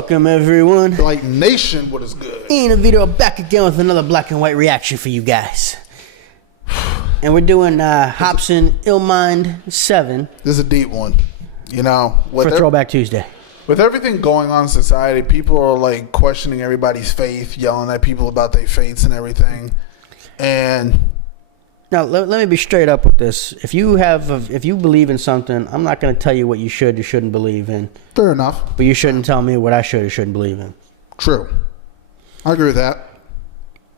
Welcome everyone. Blite Nation, what is good? Ian and Vito are back again with another black and white reaction for you guys. And we're doing Hopsin Mind 7. This is a deep one. You know, for Throwback Tuesday. With everything going on in society, people are like questioning everybody's faith, yelling at people about their faiths and everything. And now let me be straight up with this. If you believe in something, I'm not going to tell you what you should or shouldn't believe in. Fair enough. But you shouldn't tell me what I should or shouldn't believe in. True. I agree with that.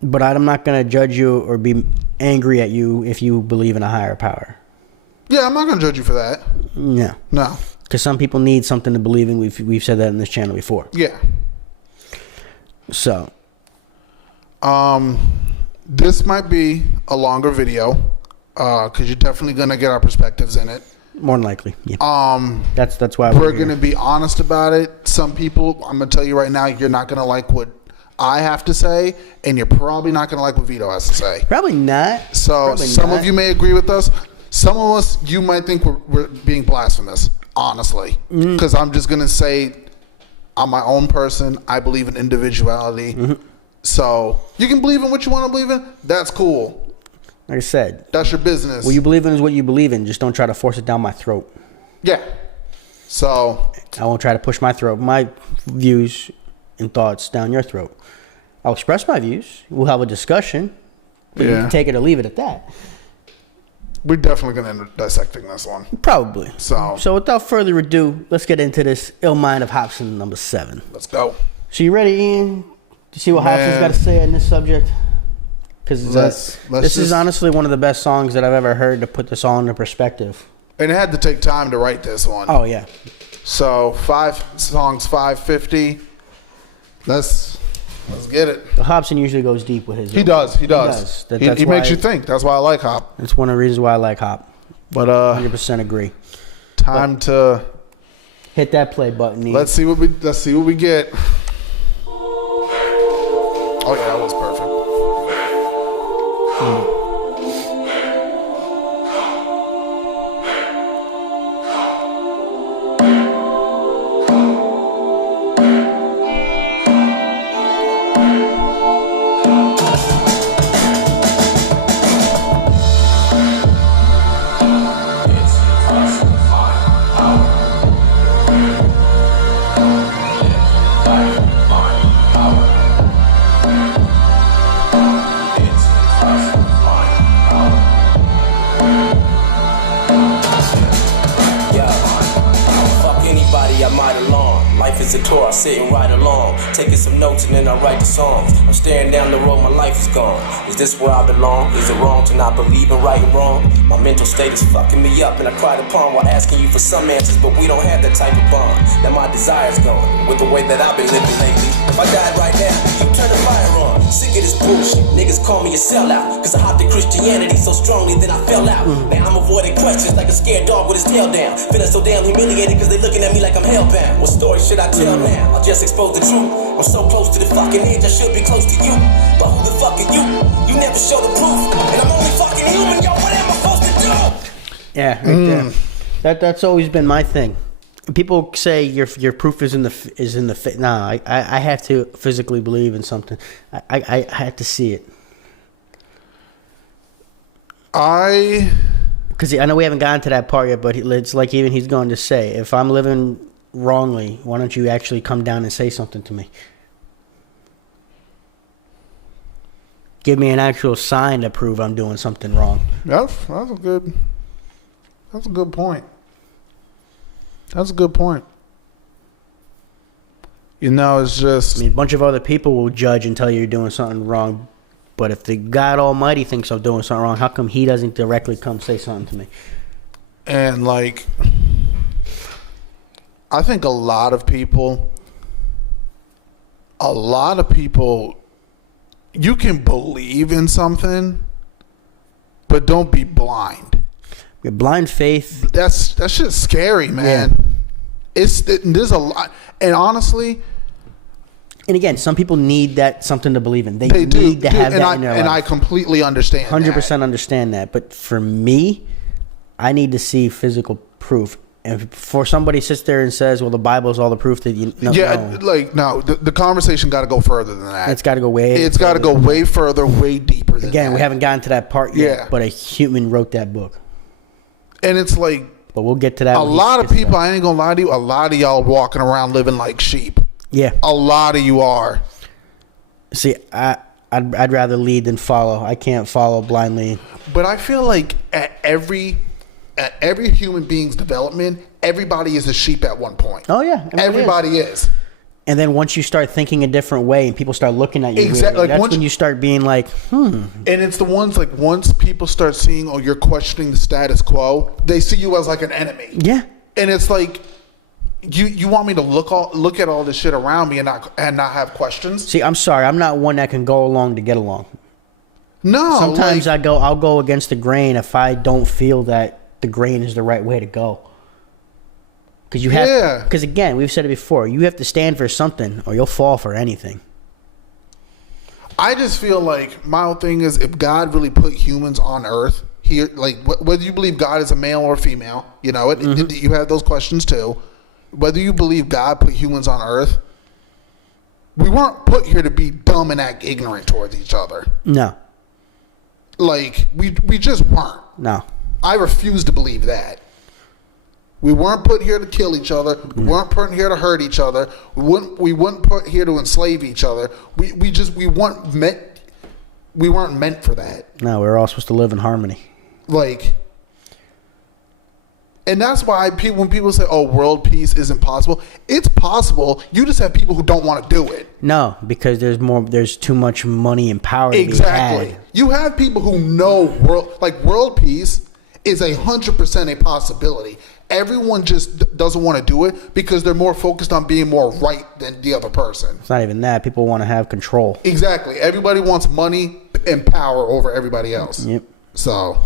But I'm not going to judge you or be angry at you if you believe in a higher power. Yeah, I'm not going to judge you for that. No. No. Because some people need something to believe in. We've said that in this channel before. Yeah. So. This might be a longer video because you're definitely going to get our perspectives in it. More than likely. Yeah. That's why we're going to be honest about it. Some people, I'm going to tell you right now, you're not going to like what I have to say, and you're probably not going to like what Vito has to say. Probably not. So some of you may agree with us. Some of us, you might think we're being blasphemous, honestly. Because I'm just going to say, I'm my own person. I believe in individuality. So you can believe in what you want to believe in. That's cool. Like I said, that's your business. What you believe in is what you believe in. Just don't try to force it down my throat. Yeah. So I won't try to push my views and thoughts down your throat. I'll express my views. We'll have a discussion. Yeah. You can take it or leave it at that. We're definitely going to end up dissecting this one. Probably. So without further ado, let's get into this Mind of Hopsin number 7. Let's go. So you ready, Ian? To see what Hopsin's got to say on this subject? Because this is honestly one of the best songs that I've ever heard to put this all into perspective. And it had to take time to write this one. Oh, yeah. So 5 songs, 550. Let's get it. Hopsin usually goes deep with his. He does. He makes you think. That's why I like Hop. That's one of the reasons why I like Hop. But 100% agree. Time to hit that play button. Ian. Let's see what we get. Oh yeah, that was perfect. Life is a tour, I sit and ride along, taking some notes and then I write the songs. I'm staring down the road, my life is gone. Is this where I belong? Is it wrong to not believe in right and wrong? My mental state is fucking me up and I cried upon while asking you for some answers, but we don't have that type of bond. Now my desire's gone, with the way that I've been living lately. If I died right now, you turn the fire on. Sick of this bullshit, niggas call me a sellout, cause I hopped in Christianity so strongly that I fell out. Now I'm avoiding questions like a scared dog with his tail down. Feeling so damn humiliated cause they looking at me like I'm hellbound. What story should I tell now? I'll just expose the truth. I'm so close to the fucking edge, I should be close to you. But who the fuck are you? You never show the proof. And I'm only fucking human, yo, what am I supposed to do? Yeah, right there. That's always been my thing. People say your proof is in the nah, I have to physically believe in something. I had to see it. Because I know we haven't gotten to that part yet, but it's like even he's going to say, if I'm living wrongly, why don't you actually come down and say something to me? Give me an actual sign to prove I'm doing something wrong. That's a good point. That's a good point. You know, it's just... I mean, a bunch of other people will judge and tell you you're doing something wrong. But if the God Almighty thinks I'm doing something wrong, how come he doesn't directly come say something to me? And, like, I think a lot of people, you can believe in something, but don't be blind. Your blind faith. That's just scary, man. Yeah. There's a lot, and honestly, And again, some people need that something to believe in. They need to have that in their life. And I completely understand 100% understand that. But for me, I need to see physical proof. And before somebody sits there and says, well, the Bible is all the proof that you know. Yeah, like, no, the conversation got to go further than that. It's got to go way. It's got to go way further, way deeper than Again, that. we haven't gotten to that part yet, Yeah. but a human wrote that book. And it's like, But we'll get to that. a lot of people, I ain't going to lie to you, a lot of y'all walking around living like sheep. Yeah. A lot of you are. See, I'd rather lead than follow. I can't follow blindly. But I feel like at every human being's development, everybody is a sheep at one point. Oh, yeah. Everybody is. And then once you start thinking a different way and people start looking at you, Exactly. weirdly, Like that's when you start being like, And it's the ones like once people start seeing, oh, you're questioning the status quo, they see you as like an enemy. Yeah. And it's like, you want me to look at all this shit around me and not have questions? See, I'm sorry. I'm not one that can go along to get along. No. Sometimes like, I'll go against the grain if I don't feel that the grain is the right way to go. Because you have, because again, we've said it before, you have to stand for something or you'll fall for anything. I just feel like my whole thing is if God really put humans on earth here, like whether you believe God is a male or female, you know, you have those questions too. Whether you believe God put humans on earth, we weren't put here to be dumb and act ignorant towards each other. No. Like, we just weren't. No. I refuse to believe that. We weren't put here to kill each other. We weren't put here to hurt each other. We weren't put here to enslave each other. We weren't meant for that. No, we're all supposed to live in harmony. Like, and that's why when people say, "Oh, world peace isn't possible," it's possible. You just have people who don't want to do it. No, because there's too much money and power. Exactly. To be had. You have people who know world peace is 100% a possibility. Everyone just doesn't want to do it because they're more focused on being more right than the other person. It's not even that. People want to have control. Exactly. Everybody wants money and power over everybody else. Yep. So.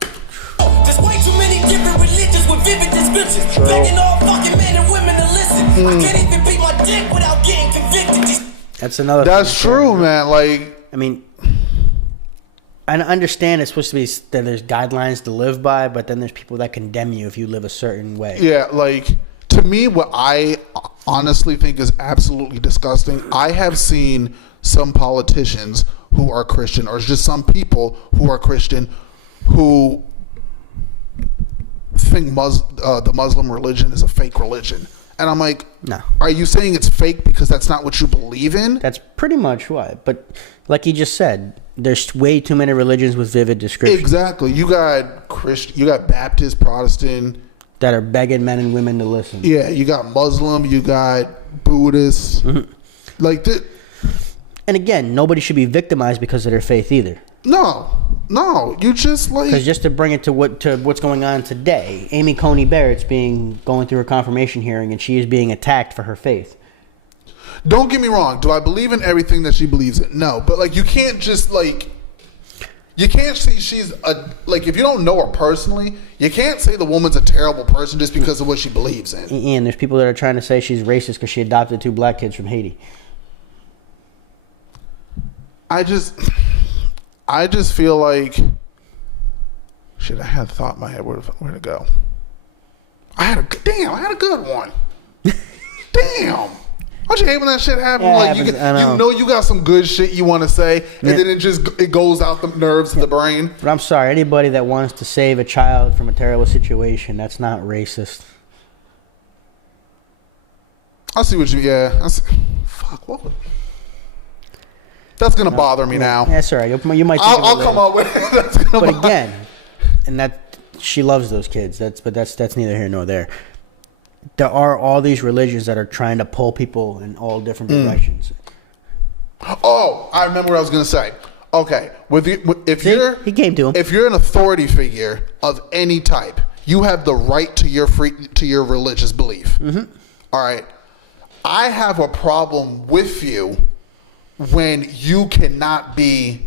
There's way too many different religions with vivid descriptions. Begging all fucking men and women to listen. I can't even beat my dick without getting convicted. That's another. That's true, man. Like, I mean, I understand it's supposed to be that there's guidelines to live by, but then there's people that condemn you if you live a certain way. yeah, like, to me, what I honestly think is absolutely disgusting, I have seen some politicians who are Christian, or just some people who are Christian, who think the Muslim religion is a fake religion. And I'm like, No. Are you saying it's fake because that's not what you believe in? That's pretty much what. But like you just said, there's way too many religions with vivid descriptions Exactly. You got Christian, you got Baptist, Protestant, that are begging men and women to listen. yeah, you got Muslim, you got Buddhist. Like that. And again, nobody should be victimized because of their faith either. No, you just like. Because just to bring it to what's going on today, Amy Coney Barrett's going through her confirmation hearing, and she is being attacked for her faith. Don't get me wrong. Do I believe in everything that she believes in? No, but like you can't just like. You can't say she's like if you don't know her personally, you can't say the woman's a terrible person just because of what she believes in. And there's people that are trying to say she's racist because she adopted 2 black kids from Haiti. I just feel like shit. I had a thought in my head where to go. I had a good one. Damn. Don't you hate when that shit happens? Yeah, like happens, you know you got some good shit you want to say, and then it goes out the nerves to the brain. But I'm sorry, anybody that wants to save a child from a terrible situation, that's not racist. I see what you. Yeah. Fuck. What? That's gonna bother me now. Yeah, sorry. You might. I'll come up with it. That's gonna But again, and that she loves those kids. That's neither here nor there. There are all these religions that are trying to pull people in all different directions. Oh, I remember what I was gonna say. Okay, He came to him. If you're an authority figure of any type, you have the right to your religious belief. All right, I have a problem with you when you cannot be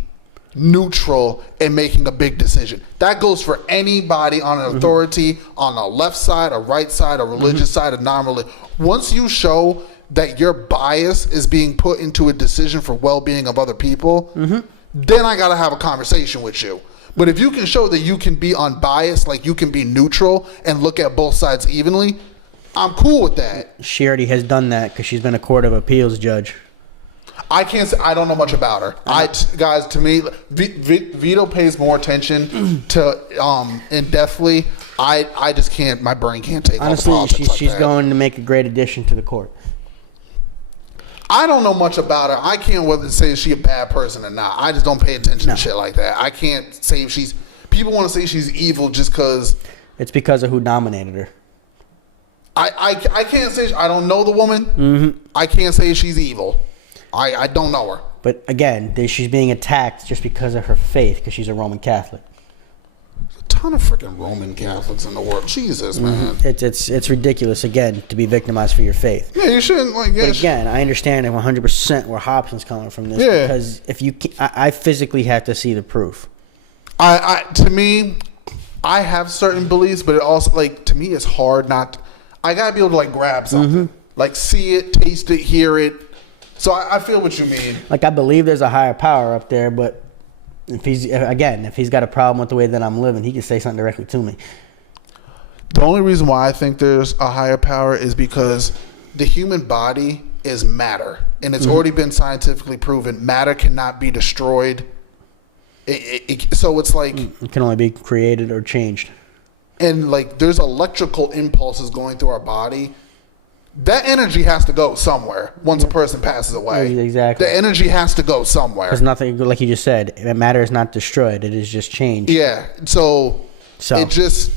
neutral in making a big decision. That goes for anybody on an authority, on a left side, a right side, a religious side, a non-religious. Once you show that your bias is being put into a decision for well-being of other people, then I got to have a conversation with you. But if you can show that you can be unbiased, like you can be neutral and look at both sides evenly, I'm cool with that. She already has done that because she's been a court of appeals judge. I can't say, I don't know much about her. Guys, to me, Vito pays more attention to in Deathly. I just can't. My brain can't take. Honestly, all the politics she's like that. going to make a great addition to the court. I don't know much about her. I can't whether to say is she a bad person or not. I just don't pay attention to shit like that. I can't say if she's. People want to say she's evil just because. It's because of who nominated her. I can't say. I don't know the woman. Mm-hmm. I can't say she's evil. I don't know her. But again, she's being attacked just because of her faith, because she's a Roman Catholic. There's a ton of freaking Roman Catholics in the world. Jesus, man. It's ridiculous, again, to be victimized for your faith. Yeah, you shouldn't. Like, yeah, But again, I understand 100% where Hobson's coming from this. Yeah. Because if you, I physically have to see the proof. To me, I have certain beliefs, but it also, like, to me, it's hard not. I gotta be able to, like, grab something, like, see it, taste it, hear it. So I feel what you mean. Like, I believe there's a higher power up there, but if he's got a problem with the way that I'm living, he can say something directly to me. The only reason why I think there's a higher power is because the human body is matter, and it's already been scientifically proven matter cannot be destroyed. So it's like It can only be created or changed. and like there's electrical impulses going through our body. That energy has to go somewhere once a person passes away. Exactly. The energy has to go somewhere. Because nothing, like you just said, matter is not destroyed. It is just changed. Yeah. So it just.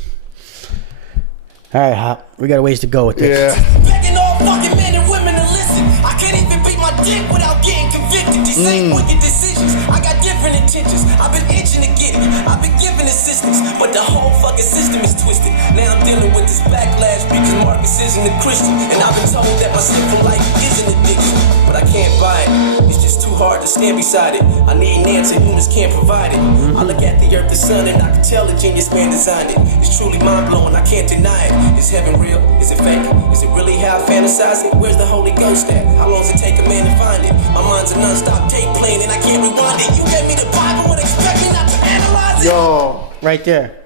All right, Hop. We got a ways to go with this. Yeah. Begging all fucking men and women to listen. I can't even beat my dick without getting convicted. These same wicked decisions. I got different intentions. I've been itching to get it. I've been giving assistance, but the whole fucking system is twisted. Now I'm dealing with this backlash because Marcus isn't a Christian, and I've been told that my sinful life is an addiction, but I can't buy it. It's just too hard to stand beside it. I need an answer, humans can't provide it. I look at the earth, the sun, and I can tell the genius man designed it. It's truly mind blowing. I can't deny it. Is heaven real? Is it fake? Is it really how I fantasize it? Where's the Holy Ghost at? How long does it take a man to find it? My mind's a non-stop tape playing and I can't rewind it. You gave me the Bible and expect me not to analyze it? Yo. Right there.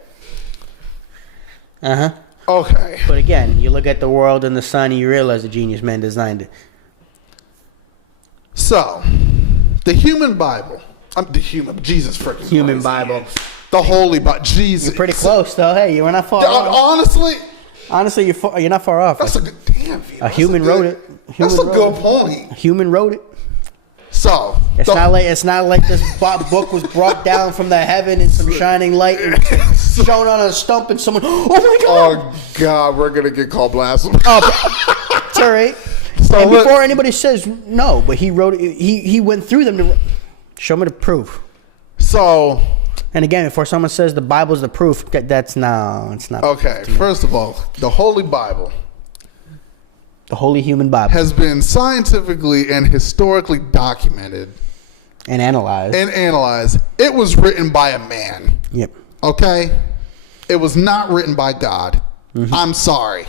Uh-huh. Okay. But again, you look at the world and the sun and you realize the genius man designed it. So, the human Bible. Jesus freaking Human Christ. Bible. The Holy Bible. Jesus. You're pretty close, though. Hey, you were not far off. Honestly, You're not far off. that's a good damn. Vito, A human wrote it. That's a good point. A human wrote it. So It's not like this book was brought down from the heaven in some shining light and shown on a stump and someone. Oh my God! Oh God, we're gonna get called blasphemous. It's all right. So And before anybody says no, but he wrote it. He went through them to show me the proof. So. And again, before someone says the Bible's the proof, it's not. Okay, first of all, the Holy Bible The Holy Human Bible. has been scientifically and historically documented And analyzed. and analyzed. It was written by a man. Yep. Okay? It was not written by God. I'm sorry.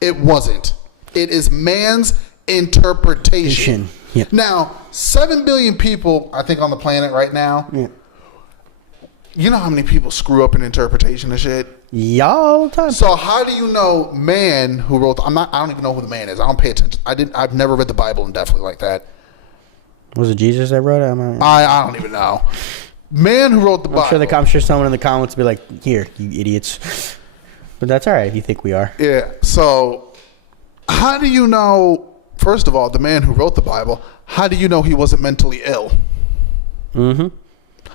It wasn't. It is man's interpretation. Yep. Now, 7 billion people, I think, on the planet right now. Yep. You know how many people screw up in interpretation of shit? Y'all time. So how do you know man who wrote? I don't even know who the man is. I don't pay attention. I've never read the Bible indefinitely like that. Was it Jesus that wrote it? I don't even know. Man who wrote the Bible. I'm sure someone in the comments will be like, "Here, you idiots." But that's all right if you think we are. Yeah. So how do you know? First of all, the man who wrote the Bible. How do you know he wasn't mentally ill? Mm-hmm.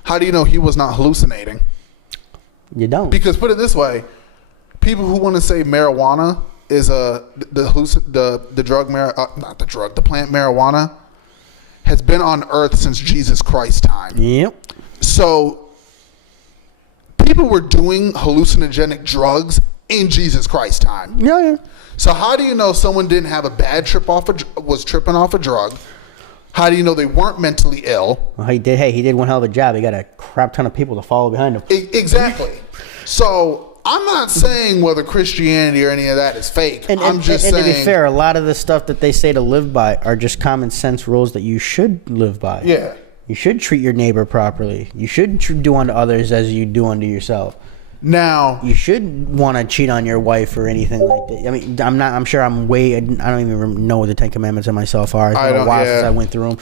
How do you know he was not hallucinating? You don't. Because put it this way, people who want to say marijuana is the plant marijuana has been on earth since Jesus Christ's time. Yep. So people were doing hallucinogenic drugs in Jesus Christ's time. Yeah. So how do you know someone didn't have a bad was tripping off a drug? How do you know they weren't mentally ill? Well, he did one hell of a job. He got a crap ton of people to follow behind him. Exactly. So I'm not saying whether Christianity or any of that is fake. I'm just saying. And to be fair, a lot of the stuff that they say to live by are just common sense rules that you should live by. Yeah. You should treat your neighbor properly. You should do unto others as you do unto yourself. Now, You should want to cheat on your wife or anything like that. I mean, I'm sure I don't even know what the 10 Commandments of myself are. It's been a while since I went through them.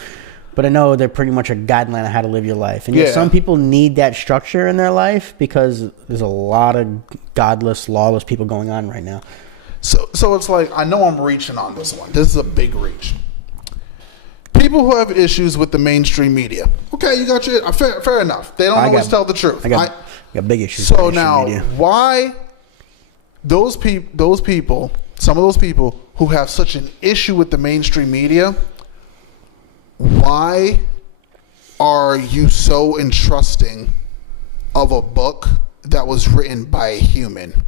But I know they're pretty much a guideline on how to live your life. And some people need that structure in their life because there's a lot of godless, lawless people going on right now. so it's like, I know I'm reaching on this one. This is a big reach. People who have issues with the mainstream media. Okay, you got your fair enough. They don't always tell the truth. I got big issues. So with now, media. why those people, some of those people who have such an issue with the mainstream media, why are you so entrusting of a book that was written by a human?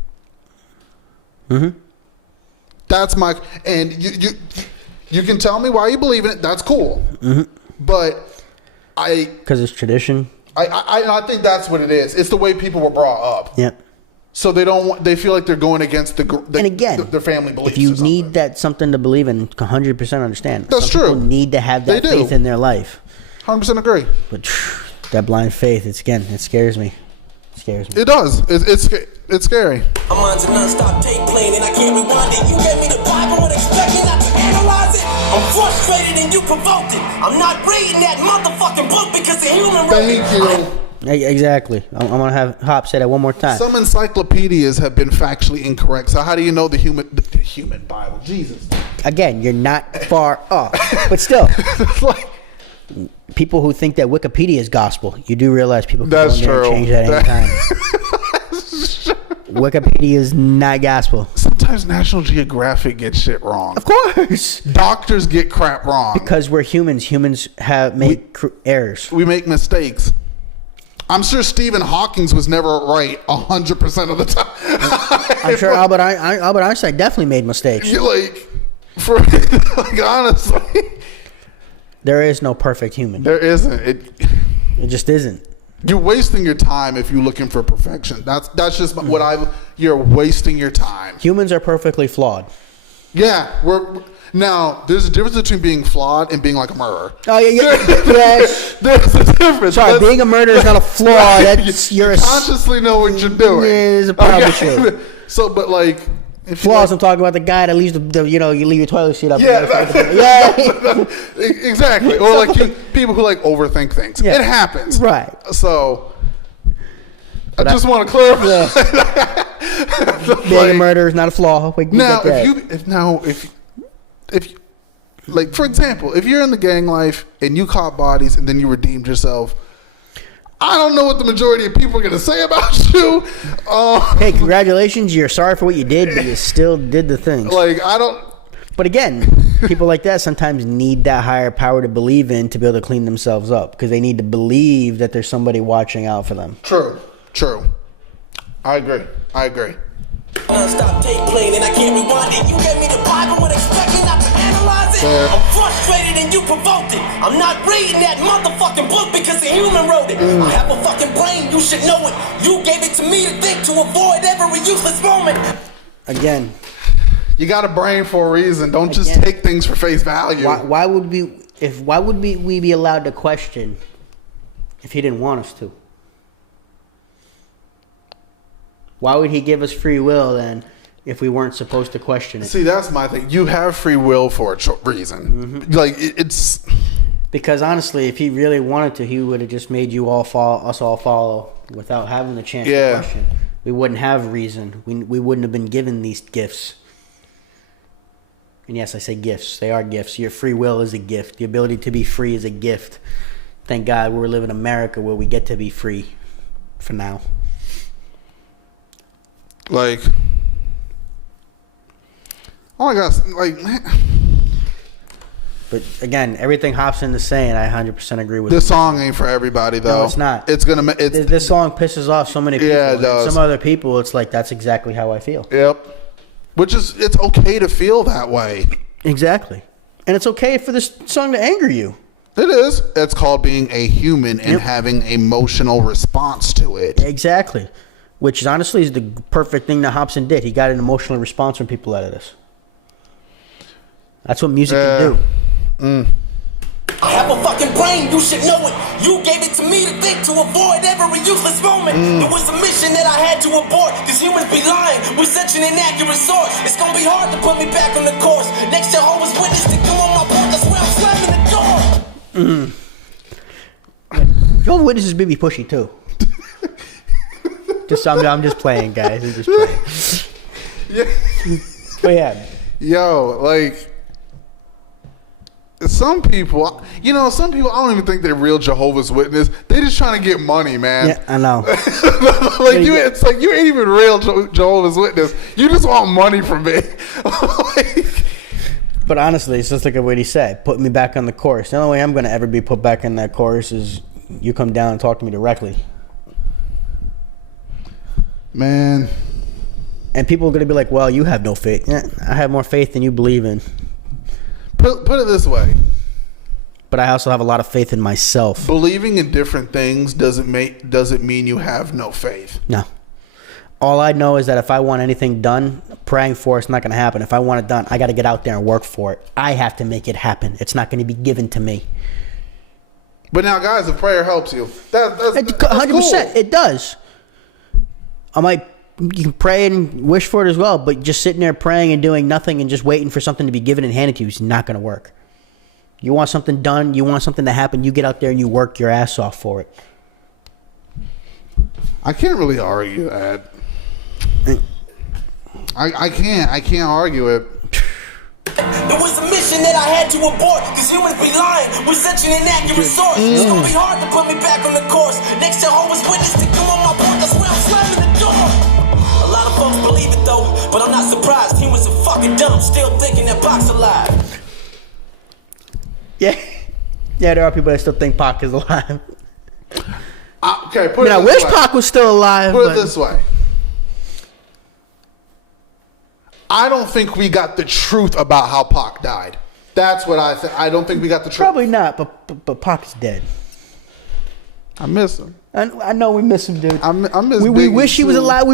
Mm-hmm. That's my, and you can tell me why you believe in it. That's cool. Mm-hmm. But because it's tradition. I think that's what it is. It's the way people were brought up. Yep. So they feel like they're going against their family beliefs. If you need something to believe in, 100% understand. That's Some true. people need to have that faith in their life. 100% agree. But that blind faith, it scares me. It scares me. It does. It's scary. I'm on to non-stop tape playing and I can't rewind it. You gave me the Bible and expect me not to analyze it. I'm frustrated and you provoked it. I'm not reading that motherfucking book because the human wrote it. Thank you. Exactly. I'm going to have Hop say that one more time. Some encyclopedias have been factually incorrect. So how do you know the human Bible? Jesus. Again, you're not far off. But still, people who think that Wikipedia is gospel, you do realize people can go in there and change that anytime. Wikipedia is not gospel. Sometimes National Geographic gets shit wrong. Of course. Doctors get crap wrong. Because we're humans. Humans make errors. We make mistakes. I'm sure Stephen Hawking was never right 100% of the time. I'm sure Albert Einstein definitely made mistakes. Honestly. There is no perfect human. There isn't. It just isn't. You're wasting your time if you're looking for perfection. That's just what you're wasting your time. Humans are perfectly flawed. Yeah, now there's a difference between being flawed and being like a murderer. Oh yeah. There's a difference. Sorry, being a murderer is not a flaw. That's you consciously know what you're doing. It's probably true. So, but like. Flaws. I'm talking about the guy that leaves you leave your toilet seat up. Yeah, exactly. Or like people who like overthink things. Yeah. It happens, right? So I just want to clarify. Being a murderer is not a flaw. Now, if like for example, if you're in the gang life and you caught bodies and then you redeemed yourself. I don't know what the majority of people are going to say about you. Hey, congratulations. You're sorry for what you did, but you still did the things. But again, people like that sometimes need that higher power to believe in to be able to clean themselves up because they need to believe that there's somebody watching out for them. True. I agree. Non-stop tape playing and I can't rewind it. You gave me the Bible and expect me not to analyze it. I'm frustrated and you provoked it. I'm not reading that motherfucking book because the human wrote it. I have a fucking brain, you should know it. You gave it to me to think to avoid every useless moment. Again, you got a brain for a reason. Don't just take things for face value. Why would we be allowed to question if he didn't want us to? Why would he give us free will then if we weren't supposed to question it? See, that's my thing. You have free will for a reason. Mm-hmm. Like it's because honestly, if he really wanted to, he would have just made us all follow without having the chance to question. We wouldn't have reason. We wouldn't have been given these gifts. And yes, I say gifts. They are gifts. Your free will is a gift. The ability to be free is a gift. Thank God we're living in America where we get to be free for now. Like, oh my gosh, like, man. But again, everything Hopsin is saying, I 100% agree with. This song ain't for everybody, though. No, it's not. It's gonna. This song pisses off so many people. Yeah, it does. Some other people, it's like that's exactly how I feel. Yep. It's okay to feel that way. Exactly, and it's okay for this song to anger you. It is. It's called being a human and having emotional response to it. Exactly. Which is honestly is the perfect thing that Hopsin did. He got an emotional response from people out of this. That's what music can do. I have a fucking brain, you should know it. You gave it to me to think, to avoid every useless moment. It was a mission that I had to abort, cause humans be lying with such an inaccurate source. It's gonna be hard to put me back on the course. Next Jehovah's Witness to come on my board, that's where I'm slamming the door. Jehovah's Witnesses be pushy too. I'm just playing, guys. I'm just playing. But yeah. Yo, like, some people, I don't even think they're real Jehovah's Witness. They just trying to get money, man. Yeah, I know. It's like you ain't even real Jehovah's Witness. You just want money from me. But honestly, it's just like what he said. Put me back on the course. The only way I'm going to ever be put back in that course is you come down and talk to me directly. Man. And people are going to be like, well, you have no faith. Yeah, I have more faith than you believe in. Put it this way. But I also have a lot of faith in myself. Believing in different things doesn't mean you have no faith. No. All I know is that if I want anything done, praying for it's not going to happen. If I want it done, I got to get out there and work for it. I have to make it happen. It's not going to be given to me. But now, guys, if prayer helps you, that's 100%. cool. It does. You can pray and wish for it as well, but just sitting there praying and doing nothing and just waiting for something to be given and handed to you is not going to work. You want something done, you want something to happen, you get out there and you work your ass off for it. I can't really argue that. I can't argue it. It was a mission that I had to abort, cause humans be lying with such an inaccurate source. It's gonna be hard to put me back on the course. Next Jehovah's Witness to come on my board, that's where I'm slamming the door. A lot of folks believe it though, but I'm not surprised. Humans are fucking dumb, still thinking that Pac's alive. Yeah, there are people that still think Pac is alive. Okay, I wish Pac was still alive. Put it this way. I don't think we got the truth about how Pac died. That's what I think. I don't think we got the truth. Probably not, but Pac's dead. I miss him. I know we miss him, dude. I miss we Biggie wish he was too. alive.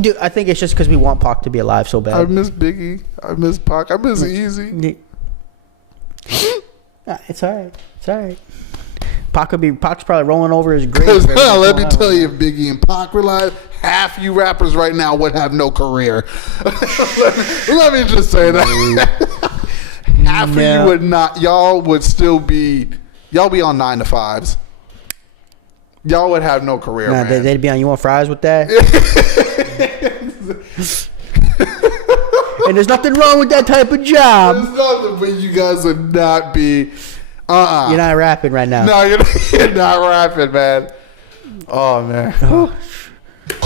Dude, I think it's just because we want Pac to be alive so bad. I miss Biggie. I miss Pac. I miss Easy. It's all right. It's all right. Pac's probably rolling over his grave. Let me tell you, if Biggie and Pac were alive, half you rappers right now would have no career. let me just say that. Half of you would not. Y'all would still be. Y'all be on 9 to 5s. Y'all would have no career. Nah, man. they'd be on. You want fries with that? And there's nothing wrong with that type of job. There's nothing, but you guys would not be. You're not rapping right now. No, you're not rapping, man. Oh man. A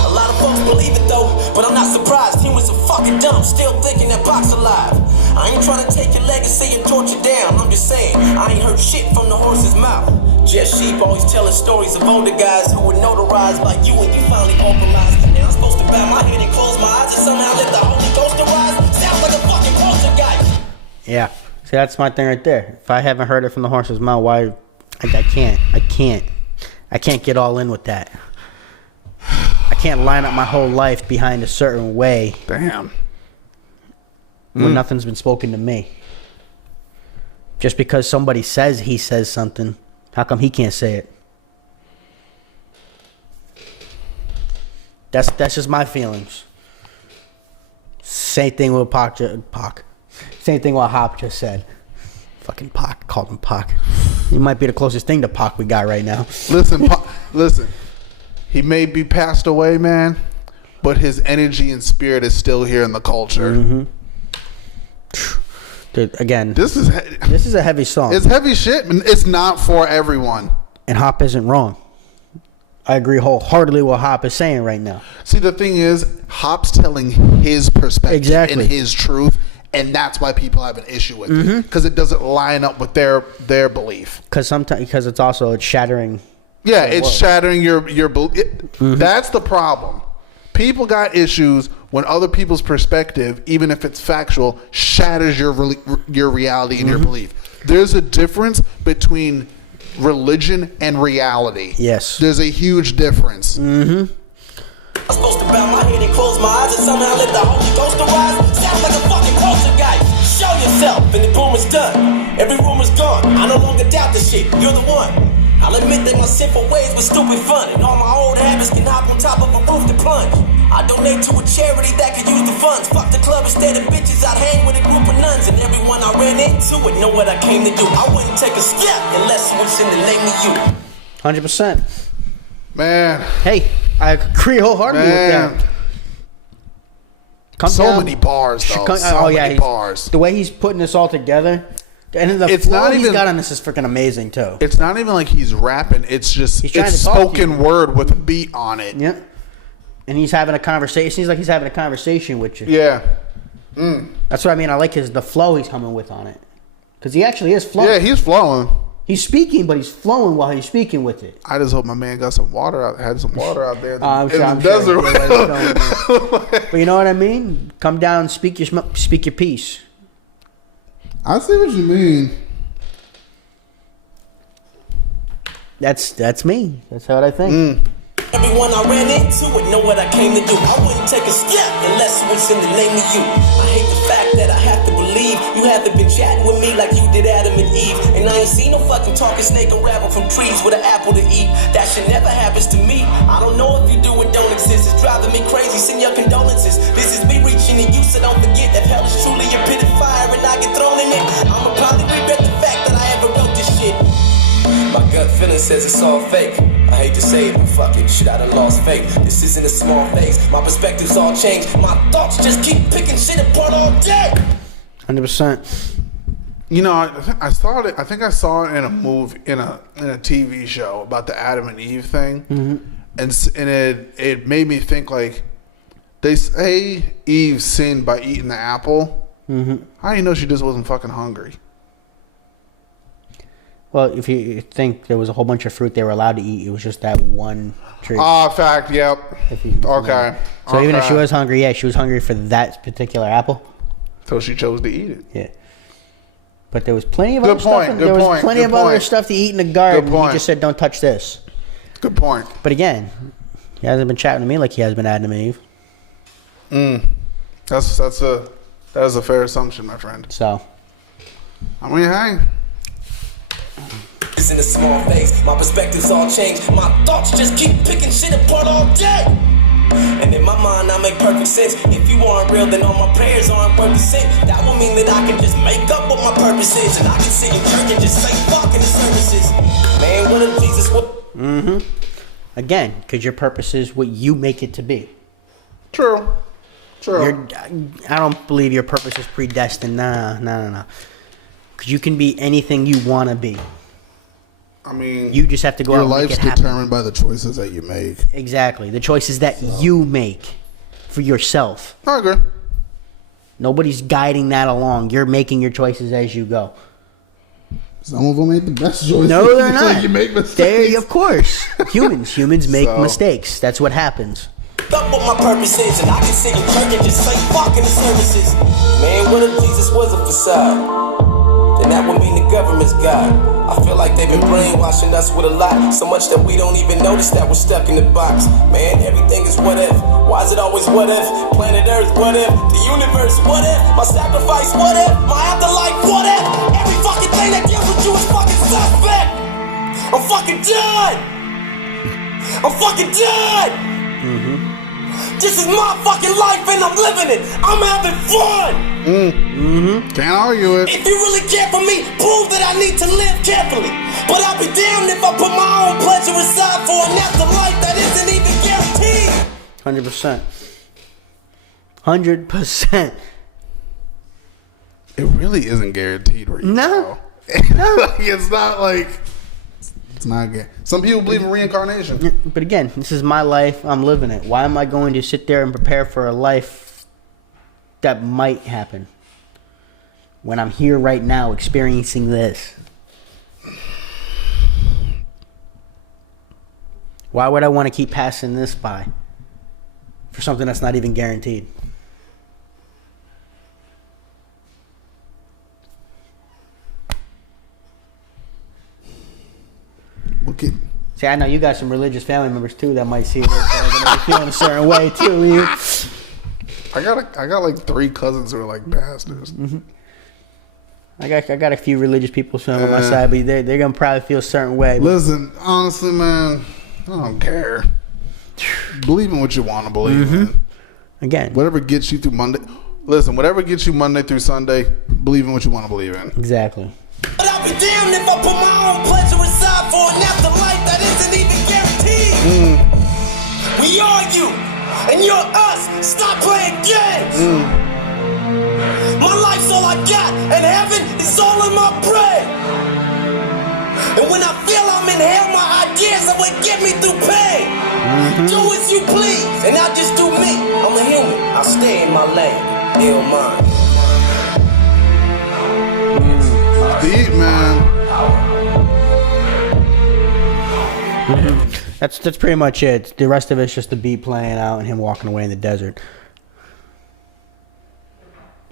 lot of folks believe it though, but I'm not surprised. Humans are fucking dumb, still thinking that Pac's alive. I ain't trying to take your legacy and torture down. I'm just saying, I ain't heard shit from the horse's mouth. Just sheep always telling stories of older guys who were notarized like you and you finally vocalized. Now I'm supposed to bow my head and close my eyes and somehow let the Holy Ghost arise. Sounds like a fucking poltergeist. Yeah. See, that's my thing right there. If I haven't heard it from the horse's mouth, why? I can't get all in with that. I can't line up my whole life behind a certain way. Damn. When nothing's been spoken to me. Just because somebody says he says something, how come he can't say it? That's just my feelings. Same thing with Pac. Same thing what Hop just said. Fucking Pac. Called him Pac. He might be the closest thing to Pac we got right now. Listen. He may be passed away, man, but his energy and spirit is still here in the culture. Mm-hmm. Dude, again, this is a heavy song. It's heavy shit, and it's not for everyone. And Hop isn't wrong. I agree wholeheartedly with what Hop is saying right now. See, the thing is, Hop's telling his perspective and his truth, and that's why people have an issue with it, because it doesn't line up with their belief. Because it's shattering. Yeah, it's shattering your belief. That's the problem. People got issues when other people's perspective, even if it's factual, shatters your reality and your belief. There's a difference between religion and reality. Yes. There's a huge difference. I'm supposed to bow my head and close my eyes and somehow let the Holy Ghost arise. Sounds like a fucking poltergeist. Show yourself, and the boom is done. Every rumor's gone. I no longer doubt the shit, you're the one. I'll admit that my sinful ways were stupid fun, and all my old habits can hop on top of a roof to plunge. I donate to a charity that could use the funds. Fuck the club instead of bitches, I'd hang with a group of nuns. And everyone I ran into would know what I came to do. I wouldn't take a step unless it was in the name of you. 100%. Man. Hey, I agree wholeheartedly with that. So many bars, though. So many bars. The way he's putting this all together, and the flow he's got on this is freaking amazing too. It's not even like he's rapping. It's just it's spoken word with a beat on it. Yeah. And he's having a conversation. He's like he's having a conversation with you. Yeah. That's what I mean. I like the flow he's coming with on it, because he actually is flowing. Yeah, he's flowing. He's speaking, but he's flowing while he's speaking with it. I just hope my man got some water out. Had some water out there in the desert. Sure. But you know what I mean? Come down and speak your piece. I see what you mean. That's me. That's what I think. Everyone I ran into would know what I came to do. I wouldn't take a step unless it was in the name of you. I hate the fact that I have to believe you haven't been chatting with me like you did Adam and Eve. And I ain't seen no fucking talking snake unravel from trees with an apple to eat. That shit never happens to me. I don't know if you do or don't exist. It's driving me crazy. Send your condolences. This is me reaching to you, so don't forget that hell is truly a pit of fire and I get thrown in it. I'ma probably regret the fact that I ever wrote this shit. My gut feeling says it's all fake. I hate to say it, but fuck it, shit, I done lost faith. This isn't a small phase, my perspectives all change. My thoughts just keep picking shit apart all day. 100%. You know, I saw it. I think I saw it in a movie, in a TV show about the Adam and Eve thing, and it made me think like they say Eve sinned by eating the apple. How do you know she just wasn't fucking hungry? Well, if you think there was a whole bunch of fruit they were allowed to eat, it was just that one tree. Fact, yep. Okay. So even if she was hungry, yeah, she was hungry for that particular apple. So she chose to eat it. Yeah. But there was plenty of other stuff. There was plenty of other stuff to eat in the garden. He just said, "Don't touch this." Good point. But again, he hasn't been chatting to me like he has been Adam and Eve. That is a fair assumption, my friend. So, I mean, hey. It's in a small phase, my perspectives all change. My thoughts just keep picking shit apart all day. And in my mind, I make perfect sense. If you aren't real, then all my prayers aren't worth a cent. That would mean that I can just make up what my purpose is, and I can sit in church and just say fuck in the services. Man, what if Jesus would? Again, because your purpose is what you make it to be. True. I don't believe your purpose is predestined. No. Because you can be anything you want to be. I mean, you just have to go out and make it happen. Your life's determined by the choices that you make. Exactly. The choices that you make for yourself. I agree. Nobody's guiding that along. You're making your choices as you go. Some of them ain't the best choices. No, they're not. You make mistakes. Of course. Humans make mistakes. That's what happens. Up what my purpose is, and I can sit in church and just say fuck in the services. Man, what if Jesus was a facade? Then that would mean the government's God. I feel like they've been brainwashing us with a lot, so much that we don't even notice that we're stuck in the box. Man, everything is what if. Why is it always what if? Planet Earth, what if? The universe, what if? My sacrifice, what if? My afterlife, what if? Every fucking thing that deals with you is fucking suspect. I'm fucking done. I'm fucking done. This is my fucking life and I'm living it. I'm having fun. Can't argue it. If you really care for me, prove that I need to live carefully. But I'll be damned if I put my own pleasure aside for an afterlife that isn't even guaranteed. 100%. 100%. It really isn't guaranteed right now. No. It's not like... It's not good. Some people believe in reincarnation. But again, this is my life. I'm living it. Why am I going to sit there and prepare for a life that might happen when I'm here right now experiencing this? Why would I want to keep passing this by for something that's not even guaranteed? Okay. See, I know you got some religious family members too that might see this. They're gonna be feeling a certain way too. I got like 3 cousins who are like pastors. I got a few religious people on my side, but they're gonna probably feel a certain way. Listen, honestly, man, I don't care. Believe in what you want to believe in. Again, whatever gets you through Monday. Listen, whatever gets you Monday through Sunday, believe in what you want to believe in. Exactly. But I'll be damned if I put my own pleasure aside for an afterlife that isn't even guaranteed. We argue, and you're us. Stop playing games. My life's all I got, and heaven is all in my brain. And when I feel I'm in hell, my ideas are what get me through pain. Do as you please, and I'll just do me. I'm a human, I'll stay in my lane. Ill mind. Deep, man. That's pretty much it. The rest of it's just the beat playing out and him walking away in the desert.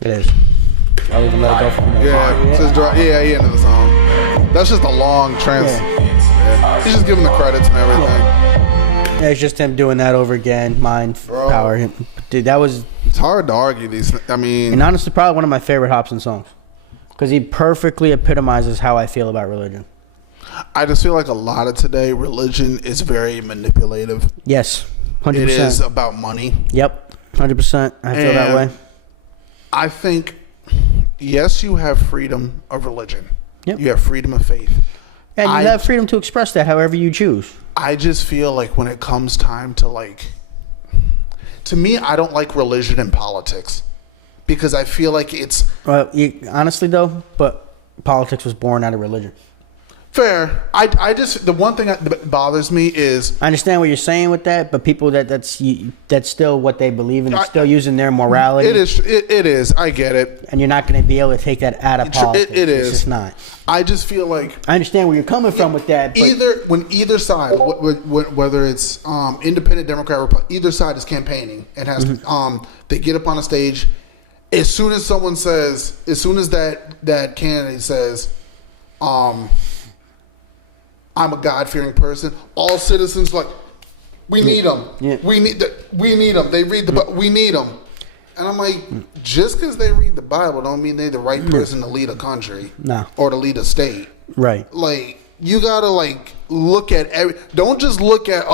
It is. I'll even let it go from there. Yeah, he ended the song. That's just a long trance. Yeah. He's just giving the credits and everything. Yeah, it's just him doing that over again. Mind, power. Dude, that was... It's hard to argue these. I mean... And honestly, probably one of my favorite Hopsin songs. Because he perfectly epitomizes how I feel about religion. I just feel like a lot of today, religion is very manipulative. Yes, 100%. It is about money. Yep, 100%. I feel that way. I think, yes, you have freedom of religion. Yep. You have freedom of faith. And you have freedom to express that however you choose. I just feel like when it comes time to to me, I don't like religion and politics because I feel like it's... honestly, though, but politics was born out of religion. Fair. I just... The one thing that bothers me is... I understand what you're saying with that, but people that's still what they believe in. It's still using their morality. It is. I get it. And you're not going to be able to take that out of politics. It is. It's just not. I just feel like... I understand where you're coming from with that. But when either side, whether it's independent, Democrat, Republican, either side is campaigning and has they get up on a stage. As soon as someone says, as soon as that candidate says, I'm a God-fearing person, all citizens we need them. Yeah. We need them. They read the Bible. We need them. And I'm like, just because they read the Bible don't mean they're the right person to lead a country. No. Or to lead a state. Right. You gotta look at don't just look at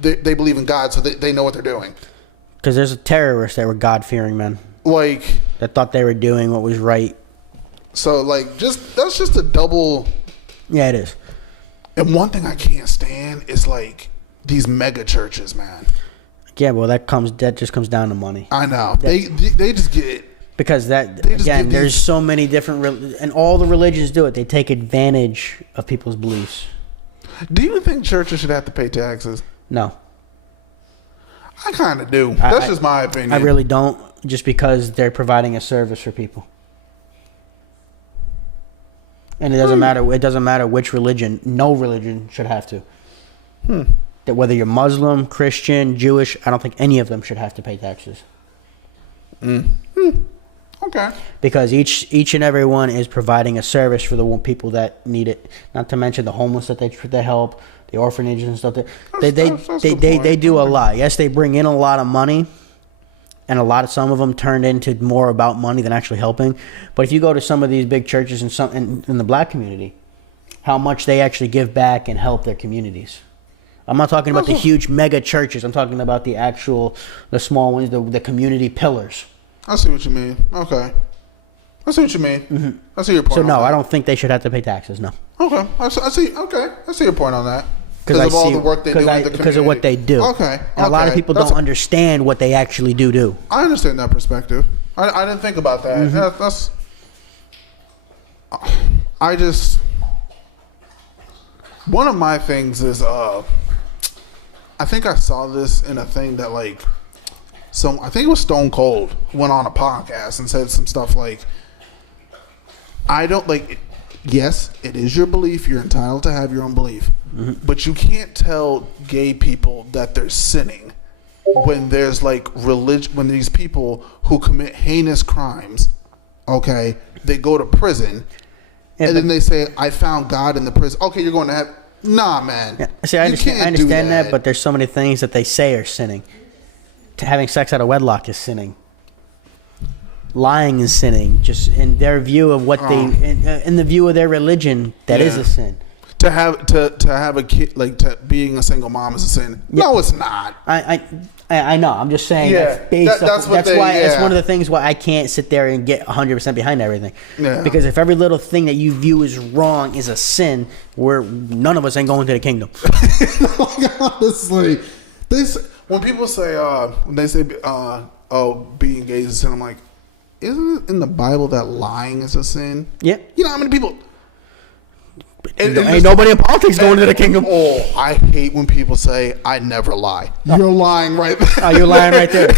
they believe in God so they know what they're doing. Because there's terrorists that were God-fearing men. That thought they were doing what was right. So that's just a double. Yeah, it is. And one thing I can't stand is these mega churches, man. Yeah, well, that just comes down to money. I know. They just get... Because there's so many different... And all the religions do it. They take advantage of people's beliefs. Do you think churches should have to pay taxes? No. I kind of do. That's just my opinion. I really don't, just because they're providing a service for people. And it doesn't matter. It doesn't matter which religion. No religion should have to. That whether you're Muslim, Christian, Jewish, I don't think any of them should have to pay taxes. Okay. Because each and every one is providing a service for the people that need it. Not to mention the homeless that they help, the orphanages and stuff. They do a lot. Yes, they bring in a lot of money. And some of them turned into more about money than actually helping. But if you go to some of these big churches in the black community, how much they actually give back and help their communities. I'm not talking about the huge mega churches. I'm talking about the small ones, the community pillars. I see what you mean. Okay. I see what you mean. Mm-hmm. I see your point. So no, I don't think they should have to pay taxes. No. Okay. I see. Okay. I see your point on that. Because of all the work they do in the community. Because of what they do. Okay. And a lot of people don't understand what they actually do. I understand that perspective. I didn't think about that. Mm-hmm. One of my things is, I think I saw this in a thing that I think it was Stone Cold went on a podcast and said some stuff yes, it is your belief. You're entitled to have your own belief. Mm-hmm. But you can't tell gay people that they're sinning when there's religion, when these people who commit heinous crimes, okay, they go to prison and then they say, I found God in the prison. Okay, you're going to have... Nah, man. Yeah. See, I understand that, but there's so many things that they say are sinning. Having sex out of wedlock is sinning. lying is sinning. Just in their view of what in the view of their religion, that is a sin. To have a kid, like being a single mom is a sin. Yeah. No, it's not. I know. I'm just saying. Yeah, that's one of the things why I can't sit there and get 100% behind everything. Yeah. Because if every little thing that you view as wrong is a sin, none of us ain't going to the kingdom. Honestly, when people say being gay is a sin, I'm like, isn't it in the Bible that lying is a sin? Yeah. You know how many people? Ain't nobody in politics going to the kingdom. Oh, I hate when people say, I never lie. You're lying right there. Oh, you're lying right there.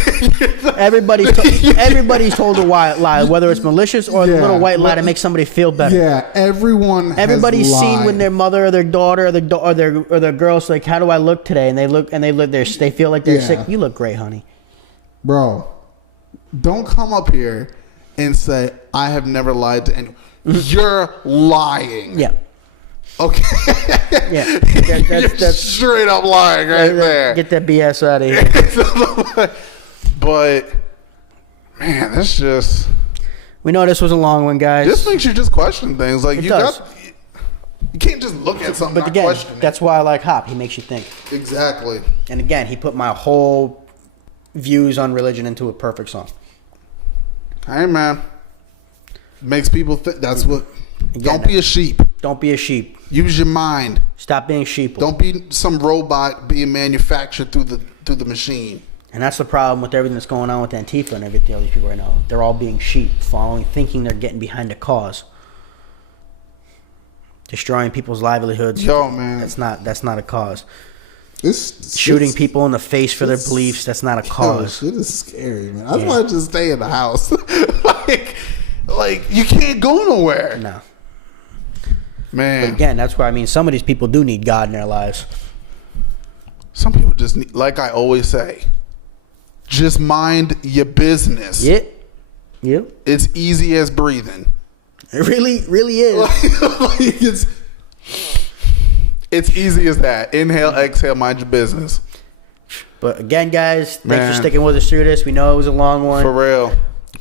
Everybody's told a lie, whether it's malicious or the little white lie to make somebody feel better. Yeah, everybody's seen when their mother or their daughter or their girl's like, how do I look today? And they feel like they're sick. You look great, honey. Bro, don't come up here and say, I have never lied to anyone. You're lying. Yeah. Okay. Yeah. That's straight up lying there. Get that BS out of here. But, man, that's just... We know this was a long one, guys. This makes you just question things. Like, you can't just look at something and not question it. That's why I like Hop. He makes you think. Exactly. And again, he put my whole views on religion into a perfect song. Hey, man. Makes people think. That's what... Don't be a sheep. Don't be a sheep. Use your mind. Stop being sheeple. Don't be some robot being manufactured through the machine. And that's the problem with everything that's going on with Antifa and everything. All these people right now, they're all being sheep, thinking they're getting behind a cause, destroying people's livelihoods. Yo, man, that's not a cause. Shooting people in the face for their beliefs. That's not a cause. Shit is scary, man. I just want to just stay in the house. like you can't go nowhere. No. Man. But again, that's why some of these people do need God in their lives. Some people just need, like I always say, just mind your business. Yep. It's easy as breathing. It really is. It's easy as that. Inhale, exhale, mind your business. But again, guys, thanks for sticking with us through this. We know it was a long one. For real.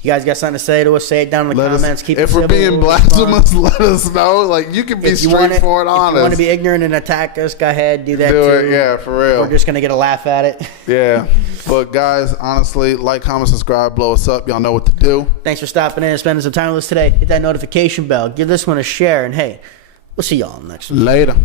You guys got something to say to us? Say it down in the comments. Keep it civil. If we're being blasphemous, let us know. Like, you can be straightforward, honest. If you want to be ignorant and attack us, go ahead, do that too. It, yeah, for real. We're just gonna get a laugh at it. Yeah, but guys, honestly, like, comment, subscribe, blow us up. Y'all know what to do. Thanks for stopping in and spending some time with us today. Hit that notification bell. Give this one a share, and hey, we'll see y'all next one. Later.